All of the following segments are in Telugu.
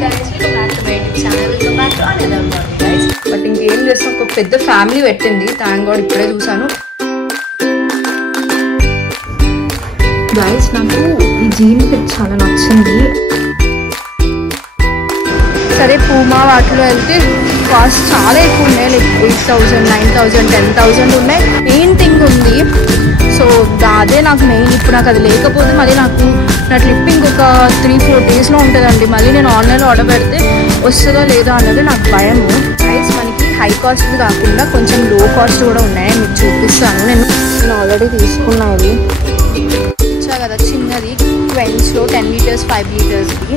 guys, welcome back to my YouTube channel. Welcome back to another vlog, guys. But ఇంకేం చేస్తాం, ఒక పెద్ద ఫ్యామిలీ పెట్టింది. థ్యాంక్ గాడ్ ఇప్పుడే చూసాను. గైస్ నాకు ఈ జీన్ ఫిట్ చాలా నచ్చింది. సరే పూమా వాటిలో వెళ్తే కాస్ట్ చాలా ఎక్కువ ఉన్నాయి, లైక్ 8,000, 9,000, 10,000 ఉన్నాయి. మెయిన్ థింగ్ ఉంది, సో అదే నాకు మెయిన్. ఇప్పుడు నాకు అది లేకపోతే మళ్ళీ నాకు నా ట్రిప్ ఇంకొక 3-4 డేస్లో ఉంటుందండి. మళ్ళీ నేను ఆన్లైన్లో ఆర్డర్ పెడితే వస్తుందో లేదో అన్నది నాకు భయము. ప్రైస్ మనకి హై కాస్ట్ కాకుండా కొంచెం లో కాస్ట్ కూడా ఉన్నాయి, మీకు చూపిస్తాను. నేను ఆల్రెడీ తీసుకున్నది వచ్చా కదా, చిన్నది ట్వెన్స్లో 10 litres 5 లీటర్స్కి.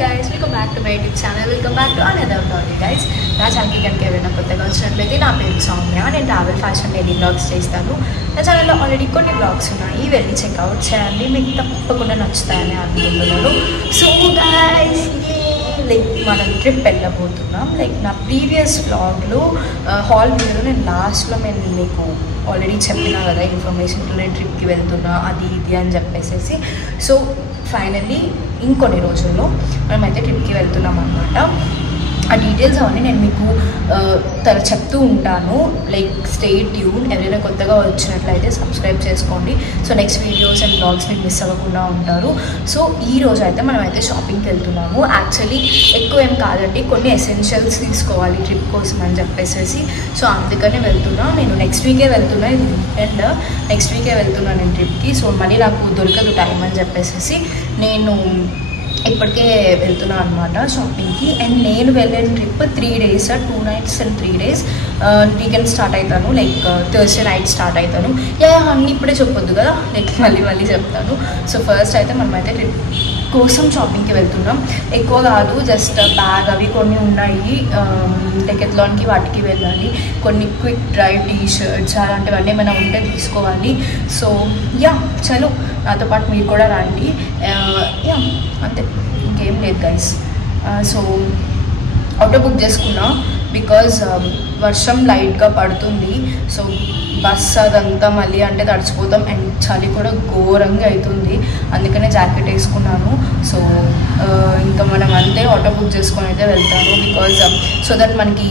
guys, welcome back to my YouTube channel. Welcome back to another vlog, guys. నా ఛానల్కి కనుక ఎవరైనా కొత్తగా వచ్చినట్లయితే నా పేరు సౌమ్య. నేను ట్రావెల్ ఫ్యాషన్ డైలీ బ్లాగ్స్ చేస్తాను. నా ఛానల్లో ఆల్రెడీ కొన్ని బ్లాగ్స్ ఉన్నాయి, వెళ్ళి చెక్అవుట్ చేయండి, మీకు తప్పకుండా నచ్చుతాయని అనుకుంటున్నాను. సో గైస్, లైక్ మనం ట్రిప్ వెళ్ళబోతున్నాం. లైక్ నా ప్రీవియస్ వ్లాగ్లో హాల్ వీడియోలో నేను లాస్ట్లో నేను మీకు ఆల్రెడీ చెప్పినా కదా ఇన్ఫర్మేషన్, నేను ట్రిప్కి వెళ్తున్నా అది ఇది అని చెప్పేసి. సో ఫైనల్లీ ఇంకొన్ని రోజుల్లో మనమైతే ట్రిప్కి వెళ్తున్నాం అన్నమాట. ఆ డీటెయిల్స్ అవన్నీ నేను మీకు చెప్తూ ఉంటాను. Like stay tune. ఎవరైనా కొత్తగా వచ్చినట్లయితే సబ్స్క్రైబ్ చేసుకోండి. So next videos and blogs మీకు మిస్ అవ్వకుండా ఉంటారు. సో ఈ రోజు అయితే మనమైతే షాపింగ్కి వెళ్తున్నాము. యాక్చువల్లీ ఎక్కువ ఏం కాదండి, కొన్ని ఎసెన్షియల్స్ తీసుకోవాలి ట్రిప్ కోసం అని చెప్పేసి. సో అందుకనే వెళ్తున్నా. నేను నెక్స్ట్ వీకే వెళ్తున్నా, ఇది వీకెండ్. నెక్స్ట్ వీకే వెళ్తున్నాను నేను ట్రిప్కి. సో మళ్ళీ నాకు దొరకదు టైం అని చెప్పేసి నేను ఇప్పటికే వెళ్తున్నాను అనమాట షాపింగ్కి. అండ్ నేను వెళ్ళిన trip 3 days, 2 nights and 3 days. Weekend start అవుతాను, లైక్ థర్స్డే నైట్ స్టార్ట్ అవుతాను. అన్నీ ఇప్పుడే చెప్పొద్దు కదా, లైక్ మళ్ళీ చెప్తాను. సో ఫస్ట్ అయితే మనమైతే ట్రిప్ కోసం షాపింగ్కి వెళ్తున్నాం. ఎక్కువ కాదు, జస్ట్ బ్యాగ్ అవి కొన్ని ఉన్నాయి, డెకెత్లాన్కి వాటికి వెళ్ళాలి. కొన్ని క్విక్ డ్రై టీ-షర్ట్స్ అలాంటివన్నీ ఏమైనా ఉంటే తీసుకోవాలి. సో చలో నాతో పాటు మీరు కూడా రండి. అంతే, ఇంకేం లేదు గైస్. సో ఆటో బుక్ చేసుకున్నా బికాజ్ వర్షం లైట్గా పడుతుంది. సో బస్ అదంతా మళ్ళీ అంటే తడిచిపోతాం, అండ్ చలి కూడా ఘోరంగా అవుతుంది. అందుకనే జాకెట్ వేసుకున్నాను. సో ఇంకా మనం అంతే ఆటో బుక్ చేసుకొని అయితే వెళ్తాను, బికాజ్ సో దట్ మనకి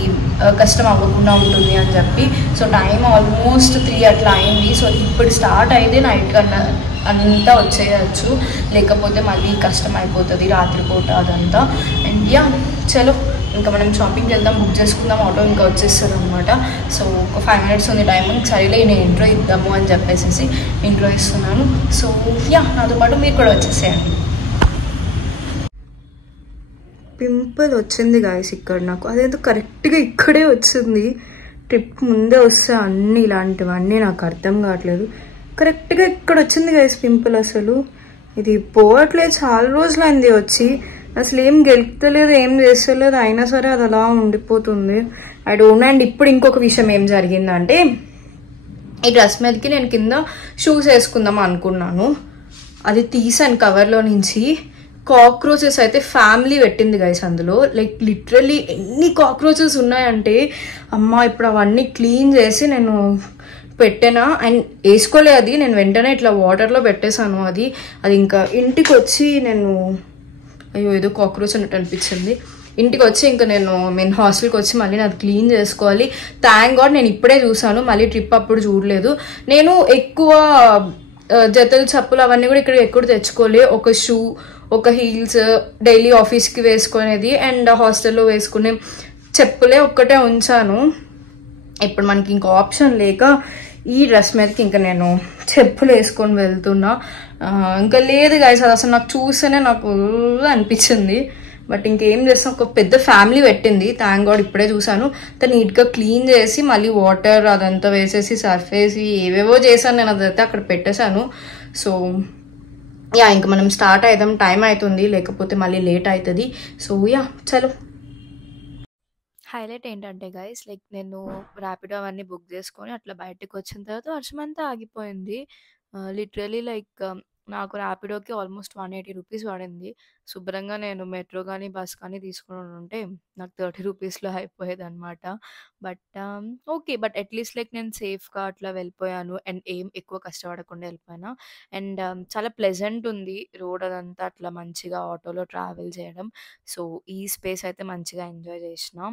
కష్టం అవ్వకుండా ఉంటుంది అని చెప్పి. సో టైం ఆల్మోస్ట్ 3 అట్లా అయింది. సో ఇప్పుడు స్టార్ట్ అయితే నైట్ కన్నా అంతా వచ్చేయచ్చు, లేకపోతే మళ్ళీ కష్టం అయిపోతుంది రాత్రిపూట అదంతా. అండ్ చలో ఇంకా మనం షాపింగ్కి వెళ్దాం, బుక్ చేసుకుందాం. ఆటో ఇంకా వచ్చేస్తుంది అనమాట. సో ఒక 5 minutes ఉంది టైం. సరేలే నేను ఇంట్రో ఇద్దాము అని చెప్పేసి ఇంట్రో ఇస్తున్నాను. సో నాతో పాటు మీరు కూడా వచ్చేసేయండి. పింపుల్ వచ్చింది గాయస్ ఇక్కడ నాకు, అదేంటో కరెక్ట్గా ఇక్కడే వచ్చింది. ట్రిప్ ముందే వస్తే అన్నీ ఇలాంటివన్నీ నాకు అర్థం కావట్లేదు. కరెక్ట్గా ఇక్కడ వచ్చింది గాయస్ పింపుల్. అసలు ఇది పోవట్లేదు, చాలా రోజులైంది వచ్చి. అసలు ఏం గెలుపుతలేదు, ఏం చేస్తలేదు, అయినా సరే అది అలా ఉండిపోతుంది. I don't know. అండ్ ఇప్పుడు ఇంకొక విషయం ఏం జరిగిందంటే, ఈ డ్రెస్ మీదకి నేను కింద షూస్ వేసుకుందాం అనుకున్నాను, అది తీసాను కవర్లో నుంచి. కాక్రోచెస్ అయితే ఫ్యామిలీ పెట్టింది గైస్ అందులో. లైక్ లిటరల్లీ ఎన్ని కాక్రోచెస్ ఉన్నాయంటే, అమ్మ ఇప్పుడు అవన్నీ క్లీన్ చేసి నేను పెట్టానా. అండ్ వేసుకోలే అది, నేను వెంటనే ఇట్లా వాటర్లో పెట్టేశాను. అది ఇంకా ఇంటికి వచ్చి నేను అయ్యో ఏదో కాక్రోచ్ అన్నట్టు అనిపించింది. ఇంటికి వచ్చి ఇంకా నేను హాస్టల్కి వచ్చి మళ్ళీ అది క్లీన్ చేసుకోవాలి. థ్యాంక్ గాడ్ నేను ఇప్పుడే చూసాను, మళ్ళీ ట్రిప్ అప్పుడు చూడలేదు. నేను ఎక్కువ జతలు చెప్పులు అవన్నీ కూడా ఇక్కడ ఎక్కువ తెచ్చుకోలే. ఒక షూ, ఒక హీల్స్ డైలీ ఆఫీస్కి వేసుకునేది, అండ్ హాస్టల్లో వేసుకునే చెప్పులే ఒక్కటే ఉంచాను. ఇప్పుడు మనకి ఇంకో ఆప్షన్ లేక ఈ డ్రెస్ మీదకి ఇంకా నేను చెప్పులు వేసుకొని వెళ్తున్నా. ఇంకా లేదు గైస్, అది అసలు నాకు చూస్తేనే నాకు అనిపించింది. బట్ ఇంకేం చేస్తాం, ఒక పెద్ద ఫ్యామిలీ పెట్టింది. థ్యాంక్ గాడ్ ఇప్పుడే చూసాను. నీట్గా క్లీన్ చేసి మళ్ళీ వాటర్ అదంతా వేసేసి సర్ఫ్ వేసి ఏవేవో చేశాను నేను, అదైతే అక్కడ పెట్టేశాను. సో ఇంకా మనం స్టార్ట్ అవుదాం, టైం అవుతుంది, లేకపోతే మళ్ళీ లేట్ అవుతుంది. సో చలో. హైలైట్ ఏంటంటే గైస్, లైక్ నేను ర్యాపిడో అవన్నీ బుక్ చేసుకొని అట్లా బయటకు వచ్చిన తర్వాత వర్షం అంతా ఆగిపోయింది. లిటరలీ లైక్ నాకు ర్యాపిడోకి ఆల్మోస్ట్ 180 రూపీస్ పడింది. శుభ్రంగా నేను మెట్రో గానీ, బస్ కానీ తీసుకొనుంటే నాకు 30 రూపీస్‌లో అయిపోయేదనమాట. But okay. But at least like నేను సేఫ్‌గా అట్లా వెళ్ళిపోయాను. అండ్ ఏం ఎక్కువ కష్టపడకుండా వెళ్ళిపోయాను. అండ్ చాలా ప్లెజెంట్ ఉంది. రోడ్ అదంతా అట్లా మంచిగా ఆటోలో ట్రావెల్ చేయడం. సో, ఈ స్పేస్ అయితే మంచిగా ఎంజాయ్ చేసినా.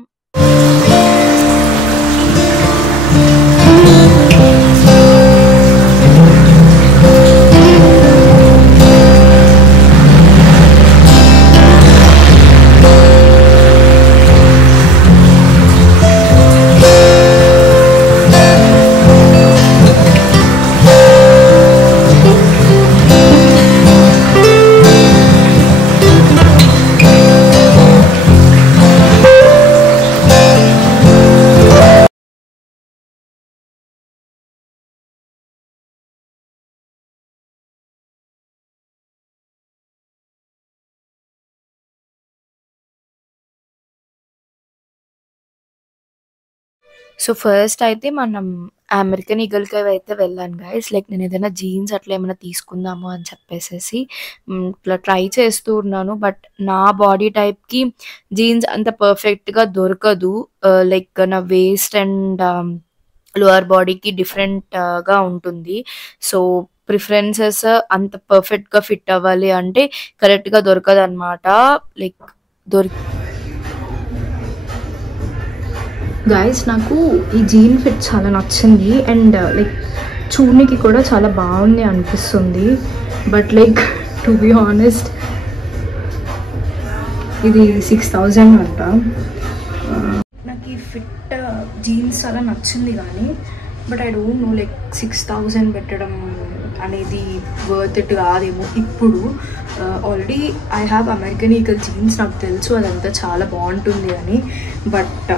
సో, ఫస్ట్ అయితే మనం అమెరికన్ ఈగల్‌కి అయితే వెళ్ళాను గైస్. లైక్ నేనేదైనా జీన్స్ అట్లా ఏమైనా తీసుకుందాము అని చెప్పేసేసి ఇట్లా ట్రై చేస్తూ ఉన్నాను. బట్ నా బాడీ టైప్‌కి జీన్స్ అంత పర్ఫెక్ట్‌గా దొరకదు. లైక్ నా వేస్ట్ అండ్ లోవర్ బాడీకి డిఫరెంట్‌గా ఉంటుంది. సో, ప్రిఫరెన్సెస్ అంత పర్ఫెక్ట్‌గా ఫిట్ అవ్వాలి అంటే కరెక్ట్‌గా దొరకదనమాట. లైక్ గైస్ నాకు ఈ జీన్ ఫిట్ చాలా నచ్చింది. అండ్ లైక్ చూడనికి కూడా చాలా బాగుంది అనిపిస్తుంది. But like to be honest ఇది 6000 అంట. నాకు ఈ ఫిట్ జీన్స్ చాలా నచ్చింది కానీ but I don't know like 6000 పెట్టడం అనేది వర్త్ ఇట్ కాదేమో ఇప్పుడు. Already I have American eagle jeans, నాకు తెలుసు అదంతా చాలా బాగుంటుంది అని. But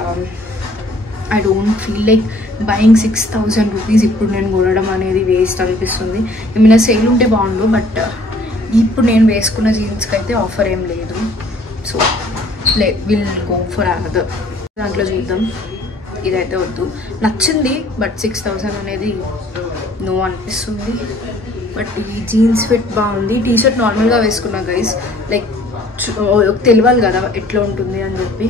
I don't feel like buying 6000 rupees ఇప్పుడు నేను కొనడం అనేది వేస్ట్ అనిపిస్తుంది. ఏమైనా సేల్ ఉంటే బాగుండు. బట్ ఇప్పుడు నేను వేసుకున్న జీన్స్కి అయితే ఆఫర్ ఏం లేదు. So will go for another. దాంట్లో చూద్దాం. ఇదైతే వద్దు, నచ్చింది బట్ 6000 అనేది నో అనిపిస్తుంది. బట్ ఈ జీన్స్ ఫిట్ బాగుంది. టీ షర్ట్ నార్మల్గా వేసుకున్నా గైస్, లైక్ తెలియాలి కదా ఎట్లా ఉంటుంది అని చెప్పి.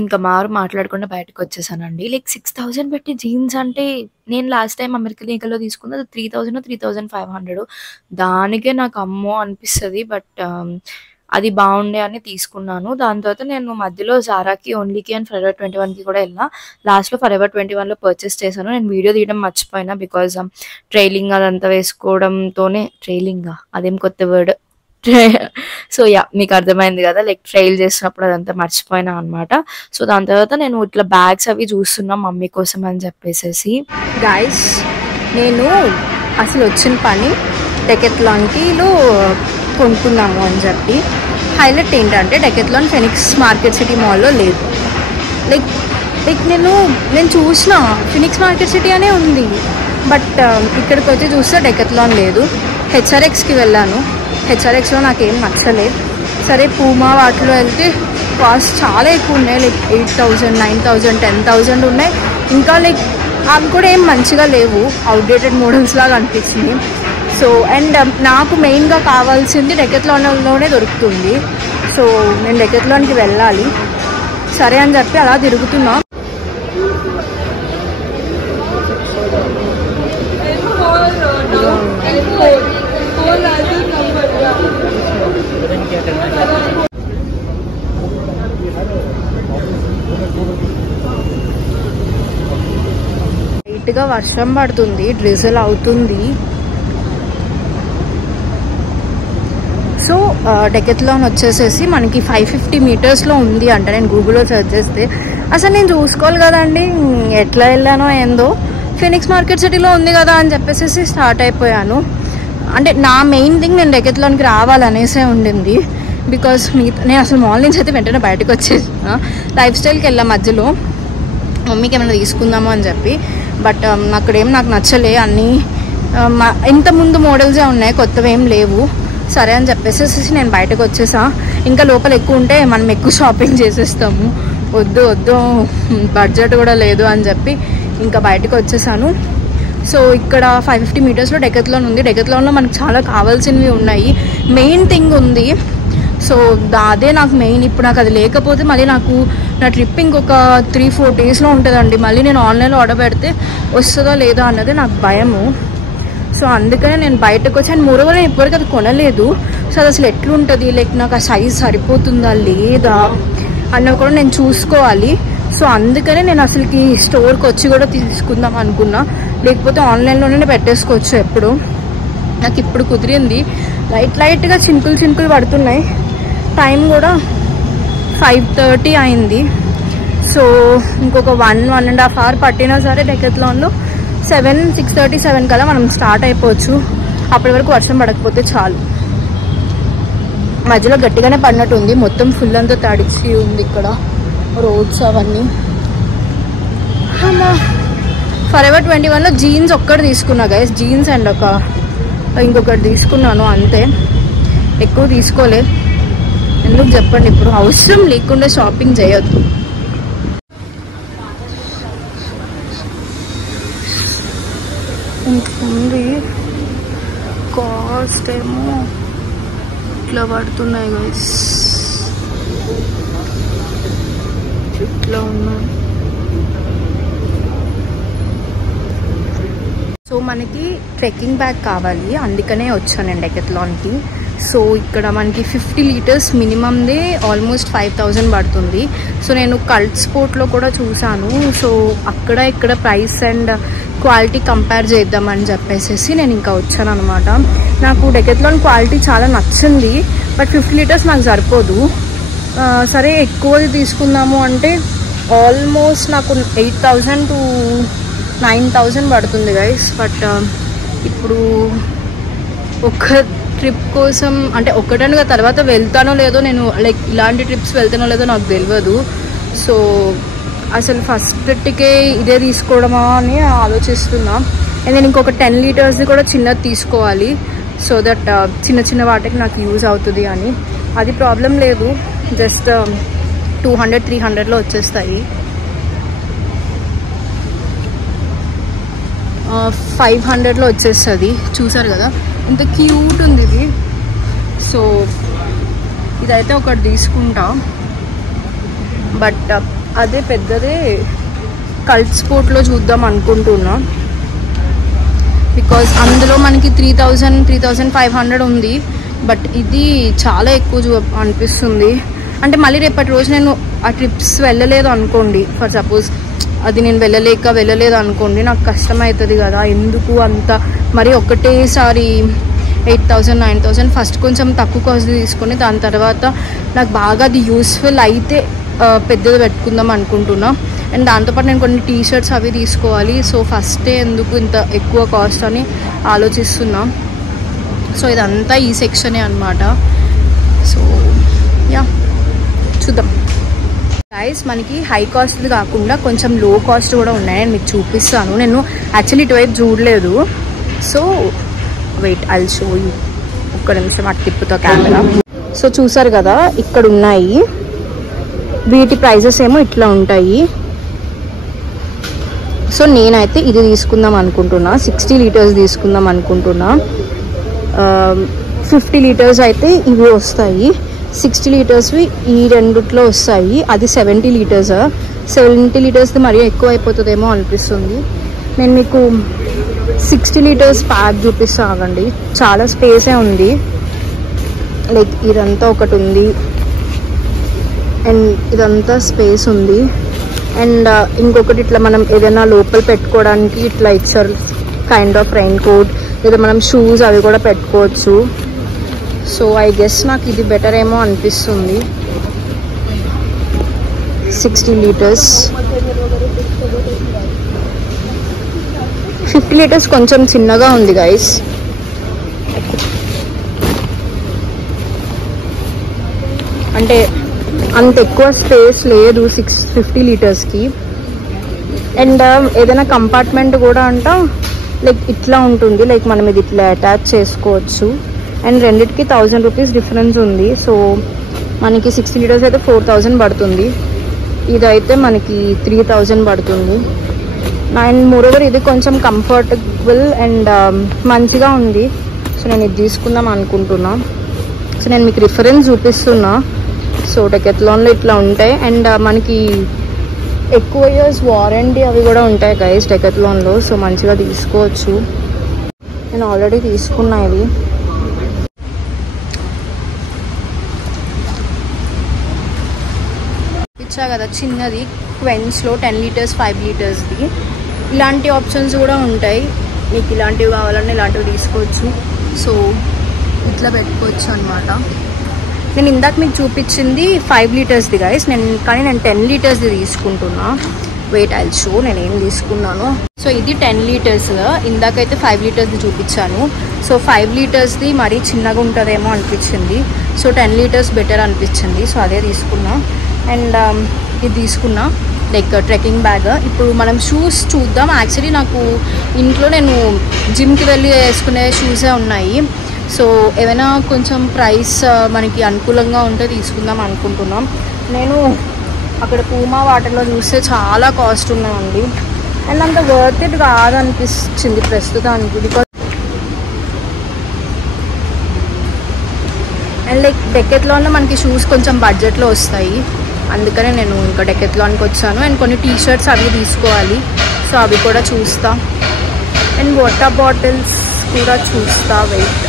ఇంకా మాట్లాడకుండా బయటకు వచ్చేసానండి. లైక్ 6000 పెట్టి జీన్స్ అంటే నేను లాస్ట్ టైం అమెరికన్ ఈగల్లో తీసుకున్నది 3000 3500. దానికే నాకు అమ్మో అనిపిస్తుంది. బట్ అది బాగుండే అని తీసుకున్నాను. దాని తర్వాత నేను మధ్యలో జారాకి, ఓన్లీకి అండ్ ఫరెవర్ 21కి కూడా వెళ్ళినా. లాస్ట్లో ఫరెవర్ 21లో పర్చేస్ చేశాను. నేను వీడియో తీయడం మర్చిపోయినా బికాజ్ ట్రైలింగ్ అదంతా వేసుకోవడంతోనే ట్రైలింగా అదేం కొత్త వర్డ్. సో యా మీకు అర్థమైంది కదా, లైక్ ట్రైల్ చేసినప్పుడు అదంతా మర్చిపోయినా అనమాట. సో దాని తర్వాత నేను ఇట్లా బ్యాగ్స్ అవి చూస్తున్నా మమ్మీ కోసం అని చెప్పేసి. గైస్ నేను అసలు వచ్చిన పని డెకెత్లాన్కిలో కొనుక్కున్నాము అని చెప్పి. హైలైట్ ఏంటంటే డెకెత్లాన్ ఫెనిక్స్ మార్కెట్ సిటీ మాల్లో లేదు. లైక్ నేను చూసిన ఫినిక్స్ మార్కెట్ సిటీ అనే ఉంది. బట్ ఇక్కడికి వచ్చి చూస్తే డెకెత్లాన్ లేదు. హెచ్ఆర్ఎక్స్కి వెళ్ళాను. హెచ్ఆర్ఎక్స్లో నాకేం నచ్చలేదు. సరే పూమా వాటిలో వెళ్తే కాస్ట్ చాలా ఎక్కువ ఉన్నాయి. లైక్ 8000 9000 10,000 ఉన్నాయి. ఇంకా లైక్ అవి కూడా ఏం మంచిగా లేవు, అవుట్డేటెడ్ మోడల్స్ లాగా అనిపిస్తుంది. సో అండ్ నాకు మెయిన్గా కావాల్సింది డెకెత్లాన్లోనే దొరుకుతుంది. సో నేను డెకెత్లాన్కి వెళ్ళాలి. సరే అని చెప్పి అలా తిరుగుతున్నా. లైట్గా వర్షం పడుతుంది, డ్రిజిల్ అవుతుంది. సో డెకెత్లాన్ వచ్చేసేసి మనకి 550 మీటర్స్లో ఉంది అంట. నేను గూగుల్లో సెర్చ్ చేస్తే అసలు నేను చూసుకోవాలి కదండి, ఎట్లా వెళ్ళానో ఏందో. ఫినిక్స్ మార్కెట్ సిటీలో ఉంది కదా అని చెప్పేసి స్టార్ట్ అయిపోయాను. అంటే నా మెయిన్ థింగ్ నేను డెకెత్లాన్కి రావాలనేసే ఉండింది. బికాస్ నేను అసలు మాల్ నుంచి అయితే వెంటనే బయటకు వచ్చేసిన. లైఫ్ స్టైల్కి వెళ్ళా మధ్యలో మమ్మీకి ఏమైనా తీసుకుందాము అని చెప్పి. బట్ అక్కడేం నాకు నచ్చలే. అన్నీ ఇంతకుముందు మోడల్సే ఉన్నాయి, కొత్తవి ఏం లేవు. సరే అని చెప్పేసి నేను బయటకు వచ్చేసా. ఇంకా లోపల ఎక్కువ ఉంటే మనం ఎక్కువ షాపింగ్ చేసేస్తాము. వద్దు బడ్జెట్ కూడా లేదు అని చెప్పి ఇంకా బయటకు వచ్చేసాను. సో ఇక్కడ 550 మీటర్స్లో డెకత్లాన్ ఉంది. డెకత్లాన్లో మనకు చాలా కావాల్సినవి ఉన్నాయి. మెయిన్ థింగ్ ఉంది. సో అదే నాకు మెయిన్. ఇప్పుడు నాకు అది లేకపోతే మళ్ళీ నాకు నా ట్రిప్ ఇంకొక 3-4 డేస్లో ఉంటుందండి. మళ్ళీ నేను ఆన్లైన్లో ఆర్డర్ పెడితే వస్తుందా లేదా అన్నది నాకు భయము. సో అందుకనే నేను బయటకు వచ్చాను. మూడవ నేను ఇప్పటికీ అది కొనలేదు. సో అది అసలు ఎట్లుంటుంది, లైక్ నాకు ఆ సైజ్ సరిపోతుందా లేదా అన్న కూడా నేను చూసుకోవాలి. సో అందుకనే నేను అసలుకి స్టోర్కి వచ్చి కూడా తీసుకుందాం అనుకున్నా. లేకపోతే ఆన్లైన్లోనే పెట్టేసుకోవచ్చు. ఎప్పుడు నాకు ఇప్పుడు కుదిరింది. లైట్గా చినుకులు పడుతున్నాయి. టైం కూడా 5:30 అయింది. సో ఇంకొక 1.5 అవర్ పట్టినా సరే డెకత్లాన్లో 6:30-7 కల్లా మనం స్టార్ట్ అయిపోవచ్చు. అప్పటి వరకు వర్షం పడకపోతే చాలు. మధ్యలో గట్టిగానే పడినట్టు ఉంది. మొత్తం ఫుల్ అంతా తడిచి ఉంది ఇక్కడ రోడ్స్ అవన్నీ. ఫరెవర్ 21లో జీన్స్ ఒక్కటి తీసుకున్నా గైస్. జీన్స్ అండ్ ఇంకొకటి తీసుకున్నాను అంతే, ఎక్కువ తీసుకోలే. ఎందుకు చెప్పండి, ఇప్పుడు అవసరం లేకుండా షాపింగ్ చేయొద్దు. ఉంది కాస్ట్ ఏమో ఇట్లా పడుతున్నాయి గైస్, ఇట్లా ఉన్నాయి. సో మనకి ట్రెక్కింగ్ బ్యాగ్ కావాలి, అందుకనే వచ్చాను నేను డెకత్లాన్కి. సో ఇక్కడ మనకి 50 లీటర్స్ మినిమందే ఆల్మోస్ట్ 5,000 పడుతుంది. సో నేను కల్ట్ స్పోర్ట్లో కూడా చూసాను. సో అక్కడ ఇక్కడ ప్రైస్ అండ్ క్వాలిటీ కంపేర్ చేద్దామని చెప్పేసి నేను ఇంకా వచ్చాను అనమాట. నాకు డెకత్లాన్ క్వాలిటీ చాలా నచ్చింది. బట్ 50 లీటర్స్ నాకు సరిపోదు. సరే ఎక్కువది తీసుకుందాము అంటే ఆల్మోస్ట్ నాకు 8,000 to 9,000 పడుతుంది గైస్. బట్ ఇప్పుడు ఒక ట్రిప్ కోసం అంటే ఒకటనగా తర్వాత వెళ్తానో లేదో, నేను లైక్ ఇలాంటి ట్రిప్స్ వెళ్తానో లేదో నాకు తెలియదు. సో అసలు ఫస్ట్కే ఇదే తీసుకోవడమా అని ఆలోచిస్తున్నా. అండ్ నేను ఇంకొక 10 లీటర్స్ది కూడా చిన్నది తీసుకోవాలి. సో దట్ చిన్న వాటికి నాకు యూజ్ అవుతుంది అని. అది ప్రాబ్లం లేదు, జస్ట్ 200-300లో వచ్చేస్తాయి. 500లో వచ్చేస్తుంది. చూసారు కదా ఇంత క్యూట్ ఉంది ఇది. సో ఇదైతే ఒకటి తీసుకుంటా. బట్ అదే పెద్దదే కల్ట్ స్పోర్ట్లో చూద్దాం అనుకుంటున్నా. బికాజ్ అందులో మనకి 3,000-3,500 ఉంది. బట్ ఇది చాలా ఎక్కువ అనిపిస్తుంది. అంటే మళ్ళీ రేపటి రోజు నేను ఆ ట్రిప్స్ వెళ్ళలేదు అనుకోండి, ఫర్ సపోజ్ అది నేను వెళ్ళలేదు అనుకోండి, నాకు కష్టమవుతుంది కదా. ఎందుకు అంత మరి ఒకటేసారి 8,000-9,000 ఫస్ట్ కొంచెం తక్కువ కాస్ట్ తీసుకొని దాని తర్వాత నాకు బాగా అది యూస్ఫుల్ అయితే పెద్దది పెట్టుకుందాం అనుకుంటున్నా. అండ్ దాంతోపాటు నేను కొన్ని టీషర్ట్స్ అవి తీసుకోవాలి. సో ఫస్టే ఎందుకు ఇంత ఎక్కువ కాస్ట్ అని ఆలోచిస్తున్నా. సో ఇదంతా ఈ సెక్షనే అనమాట. సో యా చూద్దాం గైస్. మనకి హై కాస్ట్ది కాకుండా కొంచెం లో కాస్ట్ కూడా ఉన్నాయి. నేను మీకు చూపిస్తాను. నేను యాక్చువల్లీ ఇటువైపు చూడలేదు. So wait, I'll show you. ఒక్క నిమిషం అటు తిప్పుతో కెమెరా. సో చూసారు కదా ఇక్కడ ఉన్నాయి. వీటి ప్రైజెస్ ఏమో ఇట్లా ఉంటాయి. సో నేనైతే ఇది తీసుకుందాం అనుకుంటున్నా. 60 లీటర్స్ తీసుకుందాం అనుకుంటున్నా. 50 లీటర్స్ అయితే ఇవి వస్తాయి. 60 లీటర్స్వి ఈ రెండిట్లో వస్తాయి. అది 70 లీటర్స్. 70 లీటర్స్ది మరీ ఎక్కువ అయిపోతుందేమో అనిపిస్తుంది. నేను మీకు 60 లీటర్స్ ప్యాక్ చూపిస్తా ఆగండి. చాలా స్పేసే ఉంది. లైక్ ఇదంతా ఒకటి ఉంది అండ్ ఇదంతా స్పేస్ ఉంది. అండ్ ఇంకొకటి ఇట్లా మనం ఏదైనా లోపల పెట్టుకోవడానికి ఇట్లా ఇచ్చారు, కైండ్ ఆఫ్ రెయిన్ కోట్, లేదా మనం షూస్ అవి కూడా పెట్టుకోవచ్చు. సో ఐ గెస్ నాకు ఇది బెటర్ ఏమో అనిపిస్తుంది. 60 లీటర్స్. 50 లీటర్స్ కొంచెం చిన్నగా ఉంది గైస్. అంటే అంత ఎక్కువ స్పేస్ లేదు 50 లీటర్స్కి. అండ్ ఏదైనా కంపార్ట్మెంట్ కూడా అంట లైక్ ఇట్లా ఉంటుంది. లైక్ మనం ఇది ఇట్లా అటాచ్ చేసుకోవచ్చు. అండ్ రెండిటికి 1,000 రూపీస్ డిఫరెన్స్ ఉంది. సో మనకి 60 లీటర్స్ అయితే 4,000 పడుతుంది. ఇదైతే మనకి 3,000 పడుతుంది. అండ్ మోరోవర్ ఇది కొంచెం కంఫర్టబుల్ అండ్ మంచిగా ఉంది. సో నేను ఇది తీసుకుందాం అనుకుంటున్నా. సో నేను మీకు రిఫరెన్స్ చూపిస్తున్నా. సో డెకాథ్లాన్లో ఇట్లా ఉంటాయి అండ్ మనకి ఎక్కువ ఇయర్స్ వారంటీ అవి కూడా ఉంటాయి గైస్ డెకాథ్లాన్లో. సో మంచిగా తీసుకోవచ్చు. నేను ఆల్రెడీ తీసుకున్నా ఇవి. ఇచ్చా కదా చిన్నది క్వెన్స్లో 10 లీటర్స్ 5 లీటర్స్ది. ఇలాంటి ఆప్షన్స్ కూడా ఉంటాయి. మీకు ఇలాంటివి కావాలన్నా ఇలాంటివి తీసుకోవచ్చు. సో ఇట్లా పెట్టుకోవచ్చు అనమాట. నేను ఇందాక మీకు చూపించింది 5 లీటర్స్ది గైస్. కానీ నేను 10 లీటర్స్ది తీసుకుంటున్నా. వెయిట్ ఐల్ షో నేను ఏం తీసుకున్నాను. సో ఇది 10 లీటర్స్. ఇందాకైతే 5 లీటర్స్ది చూపించాను. సో 5 లీటర్స్ది మరీ చిన్నగా ఉంటుందేమో అనిపించింది. సో 10 లీటర్స్ బెటర్ అనిపించింది. సో అదే తీసుకున్నా. అండ్ ఇది తీసుకున్నా లైక్ ట్రెక్కింగ్ బ్యాగ్. ఇప్పుడు మనం షూస్ చూద్దాం. యాక్చువల్లీ నాకు ఇంట్లో నేను జిమ్కి వెళ్ళి వేసుకునే షూసే ఉన్నాయి. సో ఏమైనా కొంచెం ప్రైస్ మనకి అనుకూలంగా ఉంటే తీసుకుందాం అనుకుంటున్నాం. నేను అక్కడ పూమా వాటర్లో చూస్తే చాలా కాస్ట్ ఉన్నాయండి. అండ్ అంత వర్త్ ఇట్ కాదనిపించింది ప్రస్తుతానికి. బికాజ్ అండ్ లైక్ డెకాథ్లాన్లో మనకి షూస్ కొంచెం బడ్జెట్లో వస్తాయి. అందుకనే నేను ఇంకా డెకాథ్లాన్కి వచ్చాను. అండ్ కొన్ని టీషర్ట్స్ అవి తీసుకోవాలి. సో అవి కూడా చూస్తా. అండ్ వాటర్ బాటిల్స్ కూడా చూస్తా. వెయిట్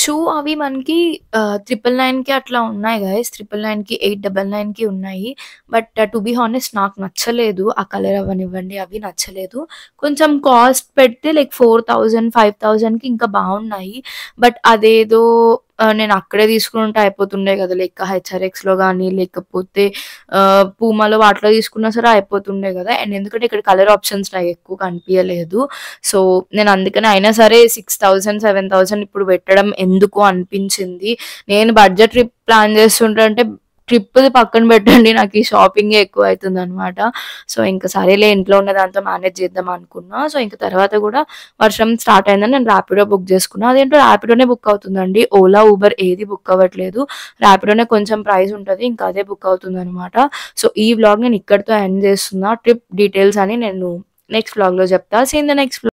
షూ అవి మనకి 999కి అట్లా ఉన్నాయి గైస్. 999కి 899కి ఉన్నాయి. బట్ టు బీ హానెస్ట్ నాకు నచ్చలేదు. ఆ కలర్ అవనివ్వండి అవి నచ్చలేదు. కొంచెం కాస్ట్ పెడితే లైక్ 4000 5000కి ఇంకా బాగున్నాయి. బట్ అదేదో నేను అక్కడే తీసుకుంటే అయిపోతుండే కదా. లైక్ హెచ్ఆర్ఎక్స్లో కానీ లేకపోతే పూమాలో వాటిలో తీసుకున్నా సరే అయిపోతుండే కదా. అండ్ ఎందుకంటే ఇక్కడ కలర్ ఆప్షన్స్ నాకు ఎక్కువ కనిపించలేదు. సో నేను అందుకని అయినా సరే 6000 7000 ఇప్పుడు పెట్టడం ఎందుకు అనిపించింది. నేను బడ్జెట్ ట్రిప్ ప్లాన్ చేస్తుంటే ట్రిప్ది పక్కన పెట్టండి, నాకు ఈ షాపింగ్ ఎక్కువ అవుతుంది అనమాట. సో ఇంకా సరేలే ఇంట్లో ఉన్న దాంతో మేనేజ్ చేద్దాం అనుకున్నా. సో ఇంకా తర్వాత కూడా వర్షం స్టార్ట్ అయిందని నేను ర్యాపిడో బుక్ చేసుకున్నా. అదేంటో ర్యాపిడోనే బుక్ అవుతుందండి. ఓలా ఊబర్ ఏది బుక్ అవ్వట్లేదు. ర్యాపిడోనే కొంచెం ప్రైస్ ఉంటుంది, ఇంకా అదే బుక్ అవుతుంది అనమాట. సో ఈ వ్లాగ్ నేను ఇక్కడితో ఎండ్ చేస్తున్నా. ట్రిప్ డీటెయిల్స్ అని నేను నెక్స్ట్ వ్లాగ్లో చెప్తా. See in the next